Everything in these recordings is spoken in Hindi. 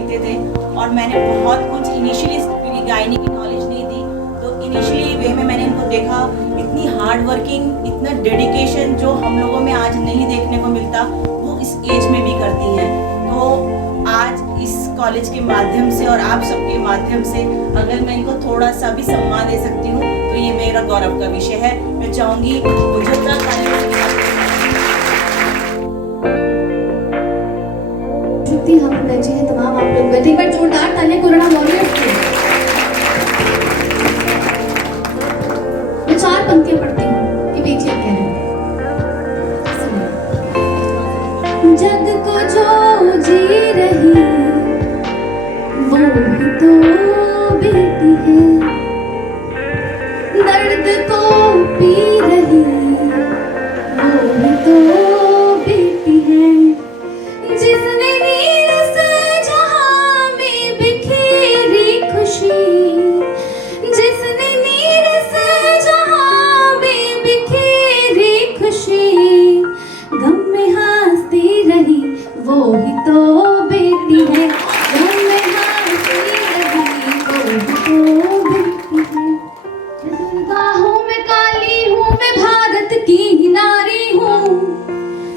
देखते थे और मैंने बहुत कुछ इनिशियली गायनी की नॉलेज नहीं थी, तो इनिशियली वे में मैंने इनको देखा, इतनी हार्ड वर्किंग, इतना डेडिकेशन जो हम लोगों में आज नहीं देखने को मिलता, वो इस एज में भी करती हैं। तो आज इस कॉलेज के माध्यम से और आप सबके माध्यम से अगर मैं इनको थोड़ा सा भी सम्मान दे सकती हूँ तो ये मेरा गौरव का विषय है। मैं चाहूँगी मुझे यहाँ पर बैठे हैं तमाम आप लोग बैठे, एक बार जोरदार तालियां कोरोना वॉरियर्स के। मैं 4 पंक्तियां पढ़ती हूँ कि बेटियां कह रही हैं। जग को जो जी रही वो ही तो बेटी है, दर्द को पी रही वो ही तो बेटी है, जिसने वो ही तो बेटी है, घर में हंसती रही वो ही तो बेटी है। मैं दुर्गा हूँ, मैं काली हूँ, मैं भारत की नारी हूँ।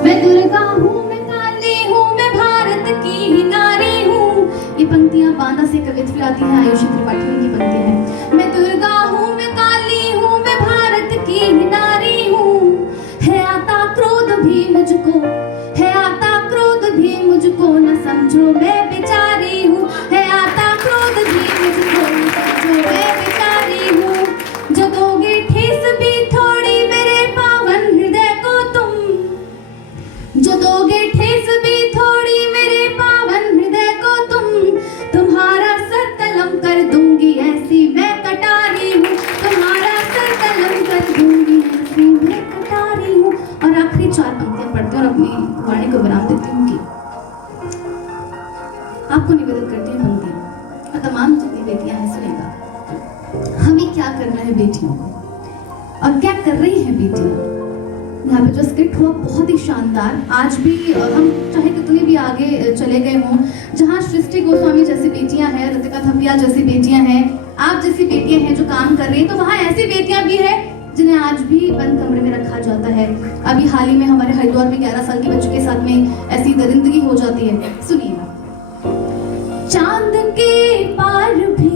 मैं दुर्गा हूँ, मैं काली हूँ, मैं भारत की नारी हूँ। ये पंक्तियाँ बांदा से कवित्री आती हैं, आयुषी त्रिपाठी उनकी पंक्तियाँ हैं। मैं दुर्गा हूँ, मैं काली हूँ, मैं भारत की नारी हूँ। है आता क्रोध भी मुझको, है आता क्रोध भी मुझको, न समझो मैं बेचारी हूँ। है आता क्रोध भी मुझको, न समझो मैं बेचारी हूँ। जो दोगे ठेस भी थोड़ी मेरे पावन हृदय को तुम, जो दोगे ठेस भी थोड़ी मेरे पावन हृदय को तुम, तुम्हारा सर कलम कर दूंगी ऐसी मैं कटारी हूँ। तुम्हारा सर कलम कर दूंगी ऐसी मैं कटारी हूँ। और आखिरी 4 पंक्तियां पढ़ती हूँ और अपनी वाणी को विराम देती हूँ कि आपको निवेदन करती हूँ पंक्तियां और तमाम जितनी बेटियां हैं सुनेगा। हमें क्या करना है बेटियों को और क्या कर रही हैं बेटियां। यहाँ पे जो स्क्रिप्ट हुआ बहुत ही शानदार। आज भी हम चाहे कितने भी आगे चले गए हों, जहाँ सृष्टि गोस्वामी जैसी बेटियां हैं, ऋतिका थपिया जैसी बेटियां हैं, आप जैसी बेटियां हैं जो काम कर रही हैं, तो वहाँ ऐसी बेटियां भी हैं जिन्हें आज भी बंद कमरे में रखा जाता है। अभी हाल ही में हमारे हरिद्वार में 11 साल की बच्ची के साथ में ऐसी दरिंदगी हो जाती है। सुनिएगा। चांद के पार भी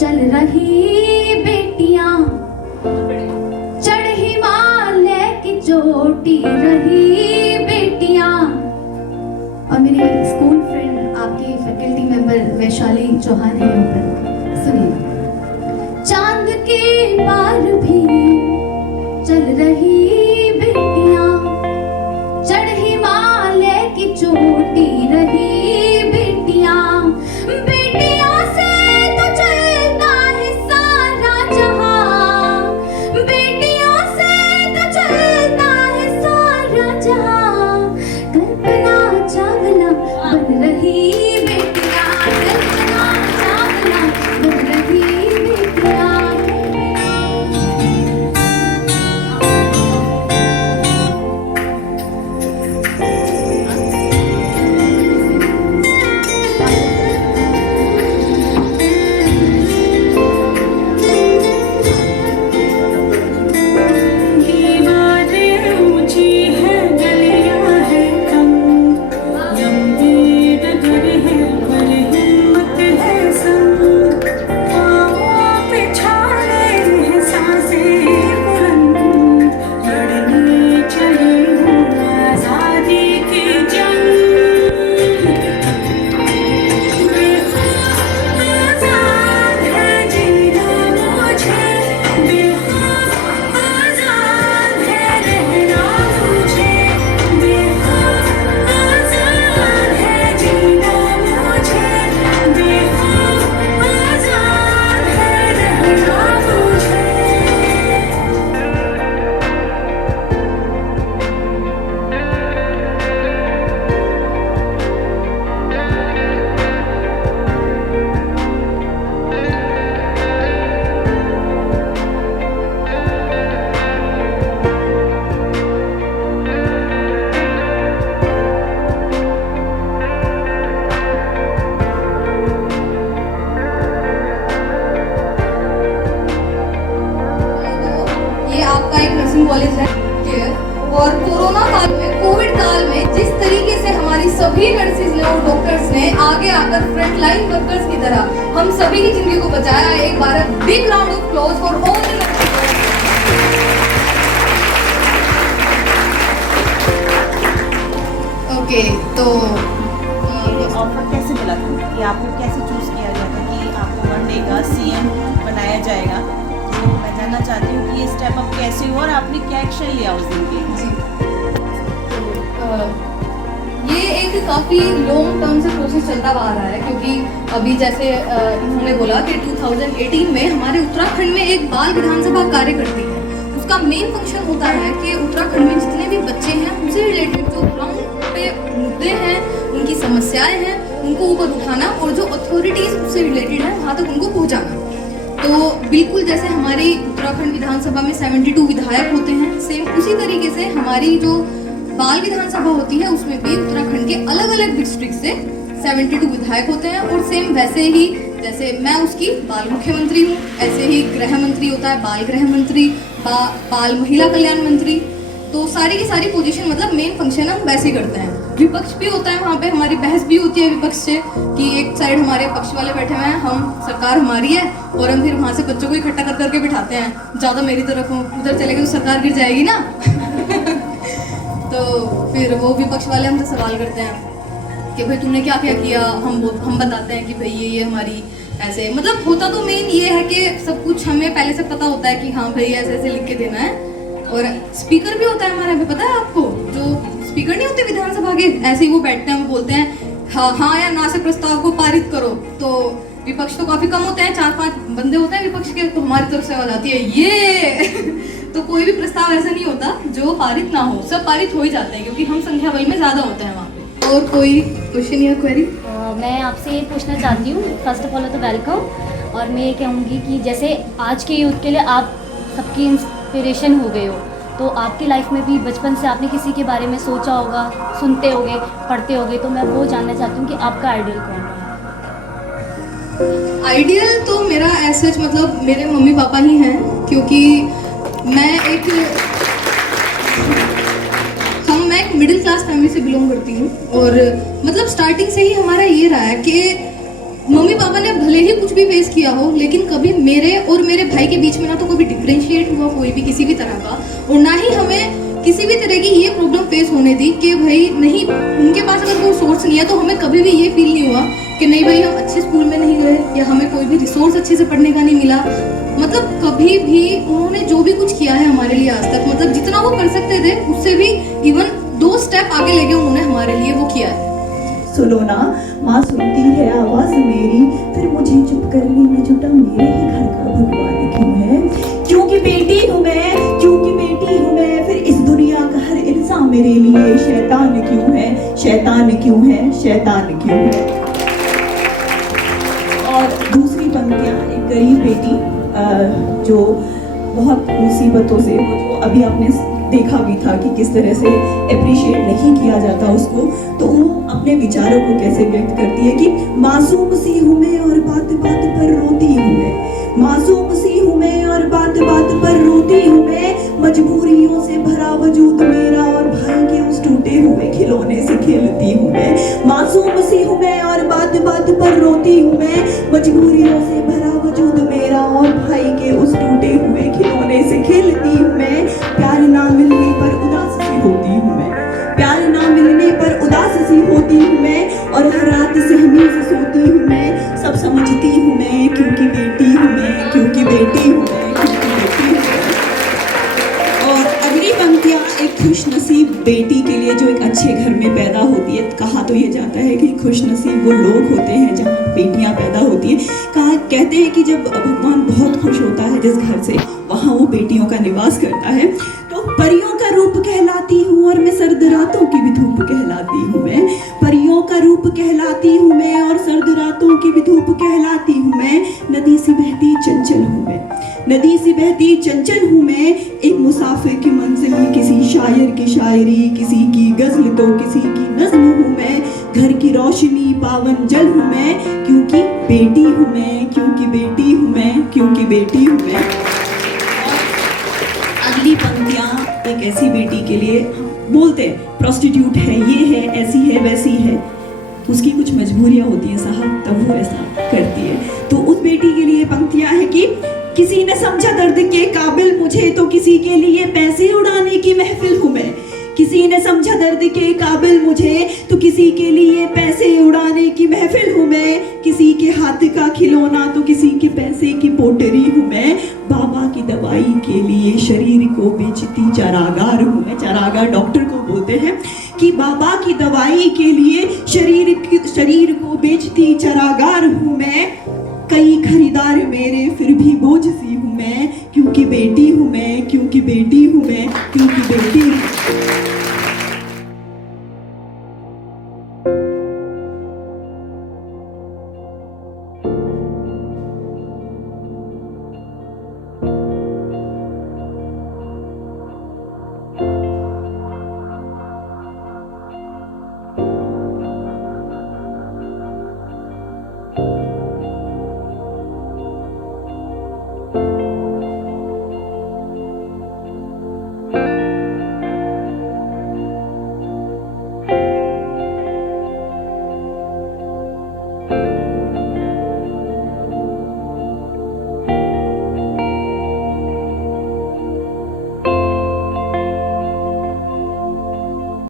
चल रही बेटियां, चढ़ हिमालय की चोटी रही बेटियां। और मेरी स्कूल फ्रेंड आपकी फैकल्टी मेंबर वैशाली चौहान है यहाँ पर, सुनिए। चांद के पार भी चल रही बेटियां, चढ़ हिमालय की चोटी रही बेटियां। बेटियों से तो चलता है सारा जहां, बेटियों से तो चलता है सारा जहां। कल्पना चावला बन रही बेटियां, कल्पना चावला बन रही बेटियां। आगे आकर फ्रंट लाइन वर्कर्स की तरह हम सभी की जिंदगी को बचाया। एक बार big round of applause for all the okay. तो ये ऑफर कैसे मिला था, ये आपको कैसे चूज किया गया था कि आपको वन डे का सीएम बनाया जाएगा? तो मैं जानना चाहती हूँ कि ये स्टेप अप कैसे हुआ और आपने क्या एक्शन लिया उस दिन के? जी, ये एक काफ़ी लॉन्ग टर्म से प्रोसेस चलता आ रहा है, क्योंकि अभी जैसे इन्होंने बोला कि 2018 में हमारे उत्तराखंड में एक बाल विधानसभा कार्य करती है। उसका मेन फंक्शन होता है कि उत्तराखंड में जितने भी बच्चे हैं उनसे रिलेटेड जो ग्राउंड पे मुद्दे हैं, उनकी समस्याएं हैं, उनको ऊपर उठाना और जो अथॉरिटीज़ उससे रिलेटेड है वहाँ तक उनको पहुँचाना। तो बिल्कुल जैसे हमारी उत्तराखंड विधानसभा में 72 विधायक होते हैं, सेम उसी तरीके से हमारी जो बाल विधानसभा होती है उसमें भी उत्तराखंड के अलग अलग डिस्ट्रिक्ट से 72 विधायक होते हैं। और सेम वैसे ही जैसे मैं उसकी बाल मुख्यमंत्री हूँ, ऐसे ही गृह मंत्री होता है बाल गृह मंत्री, बाल महिला कल्याण मंत्री। तो सारी की सारी पोजीशन मतलब मेन फंक्शन हम वैसे ही करते हैं। विपक्ष भी होता है, वहाँ पे हमारी बहस भी होती है विपक्ष से कि एक साइड हमारे पक्ष वाले बैठे हुए हैं, हम सरकार हमारी है, और हम फिर वहाँ से बच्चों को इकट्ठा कर करके बिठाते हैं, ज़्यादा मेरी तरफ हो, उधर चले गए तो सरकार गिर जाएगी ना। तो फिर वो विपक्ष वाले हमसे सवाल करते हैं कि भाई तुमने क्या क्या किया, हम बताते हैं कि भाई ये हमारी ऐसे, मतलब होता तो मेन ये है कि सब कुछ हमें पहले से पता होता है कि हाँ भाई ऐसे ऐसे लिख के देना है। और स्पीकर भी होता है हमारे, अभी पता है आपको, जो स्पीकर नहीं होते विधानसभा के, ऐसे ही वो बैठते हैं, वो बोलते हैं हाँ या ना से प्रस्ताव को पारित करो। तो विपक्ष तो काफी कम होते हैं, 4-5 बंदे होते हैं विपक्ष के, तो हमारी तरफ से आवाज आती है ये। तो कोई भी प्रस्ताव ऐसा नहीं होता जो पारित ना हो, सब पारित हो ही जाते हैं क्योंकि हम संख्या बल में ज्यादा होते हैं वहाँ पे। और कोई क्वेश्चन या क्वेरी? मैं आपसे ये पूछना चाहती हूँ, फर्स्ट ऑफ ऑल तो वेलकम, और मैं ये कहूँगी कि जैसे आज के यूथ के लिए आप सबकी इंस्पिरेशन हो गए हो, तो आपकी लाइफ में भी बचपन से आपने किसी के बारे में सोचा होगा, सुनते होगे, पढ़ते होगे, तो मैं वो जानना चाहती हूँ कि आपका आइडियल कौन है? आइडियल तो मेरा ऐसा मतलब मेरे मम्मी पापा ही हैं, क्योंकि मैं एक मिडिल क्लास फैमिली से बिलोंग करती हूँ। और मतलब स्टार्टिंग से ही हमारा ये रहा है कि मम्मी पापा ने भले ही कुछ भी फेस किया हो, लेकिन कभी मेरे और मेरे भाई के बीच में ना तो कभी डिफरेंशिएट हुआ कोई भी किसी भी तरह का, और ना ही हमें किसी भी तरह की ये प्रॉब्लम फेस होने दी कि भाई नहीं उनके पास अगर कोई सोर्स नहीं है, तो हमें कभी भी ये फील नहीं हुआ कि नहीं भाई हम अच्छे स्कूल में नहीं गए या हमें कोई भी रिसोर्स अच्छे से पढ़ने का नहीं मिला। मतलब कभी भी उन्होंने जो भी कुछ किया है हमारे लिए आज तक, मतलब जितना वो कर सकते थे उससे भी इवन 2 स्टेप आगे लेके उन्होंने हमारे लिए वो किया है। सुनो ना माँ सुनती है आवाज मेरी, फिर मुझे चुप करने में जुटा मेरे ही घर का भगवान क्यों है? क्योंकि बेटी हूँ मैं, क्योंकि बेटी हूँ मैं, फिर इस दुनिया का हर इंसान मेरे लिए शैतान क्यों है? शैतान क्यों है? शैतान क्यों है? और दूसरी पंक्तियाँ, एक गरीब बेटी जो बहुत मुसीबतों से, जो अभी आपने देखा भी था कि किस तरह से अप्रिशिएट नहीं किया जाता उसको, तो वो अपने विचारों को कैसे व्यक्त करती है कि मासूम सी हूँ मैं और बात बात पर रोती हूँ मैं, मासूम सी हूँ मैं और बात बात पर रोती हूँ मैं, मजबूरियों से भरा वजूद मेरा और भाई के उस टूटे हुए खिलौने से खेलती हूँ मैं, मासूम सी हूँ मैं और बात बात पर रोती हूँ मैं, मजबूरियों से भरा वजूद मेरा और भाई के उस टूटे हुए खिलौने से खेलती हूँ मैं, प्यार ना मिलने पर उदास सी होती हूँ मैं, प्यार ना मिलने पर उदास सी होती हूँ मैं, और हर रात सहमी से सोती हूँ मैं, सब समझती हूँ मैं क्योंकि बेटी हूँ मैं, क्योंकि बेटी हूँ मैं, क्योंकि बेटी हूँ मैं। और अगली पंक्तियाँ एक खुशनसीब बेटी के लिए जो एक अच्छे घर में पैदा होती है, कहा तो ये जाता है कि खुशनसीब वो लोग होते हैं जहाँ बेटियाँ पैदा होती हैं। कहते हैं कि जब भगवान बहुत खुश होता है जिस घर से, वहाँ वो बेटियों का निवास करता है। तो परियों का रूप कहलाती हूँ और मैं सर्द रातों की भी धूप कहलाती हूँ मैं, परियों का रूप कहलाती हूँ मैं और सर्द रातों की भी धूप कहलाती हूँ मैं, नदी सी बहती चंचल हूँ मैं, नदी सी बहती चंचल हूँ मैं, एक मुसाफिर की मंजिल, किसी शायर की शायरी, किसी की गजल तो किसी की नज्म हूँ मैं, घर की रोशनी पावन जल हूँ मैं, क्योंकि बेटी हूँ मैं, क्योंकि बेटी हूँ मैं, क्योंकि बेटी हूँ मैं। अगली पंक्तियाँ एक ऐसी बेटी के लिए बोलते हैं, प्रोस्टिट्यूट है, ये है, ऐसी है, वैसी है, उसकी कुछ मजबूरियाँ होती हैं साहब, तब वो ऐसा करती है। तो उस बेटी के लिए पंक्तियाँ हैं कि किसी ने समझा दर्द के काबिल मुझे, तो किसी के लिए पैसे उड़ाने की महफिल हूँ मैं। किसी ने समझा दर्द के काबिल मुझे, तो किसी के लिए पैसे उड़ाने की महफिल हूँ मैं। किसी के हाथ का खिलौना, तो किसी के पैसे की पोटरी हूँ मैं। बाबा की दवाई के लिए शरीर को बेचती चारागार हूँ मैं। चारागार डॉक्टर को बोलते हैं कि बाबा की दवाई के लिए शरीर को बेचती चारागार हूँ मैं। कई खरीदार मेरे फिर भी बोझ सी हूँ मैं, क्योंकि बेटी हूँ मैं, क्योंकि बेटी हूँ मैं, क्योंकि बेटी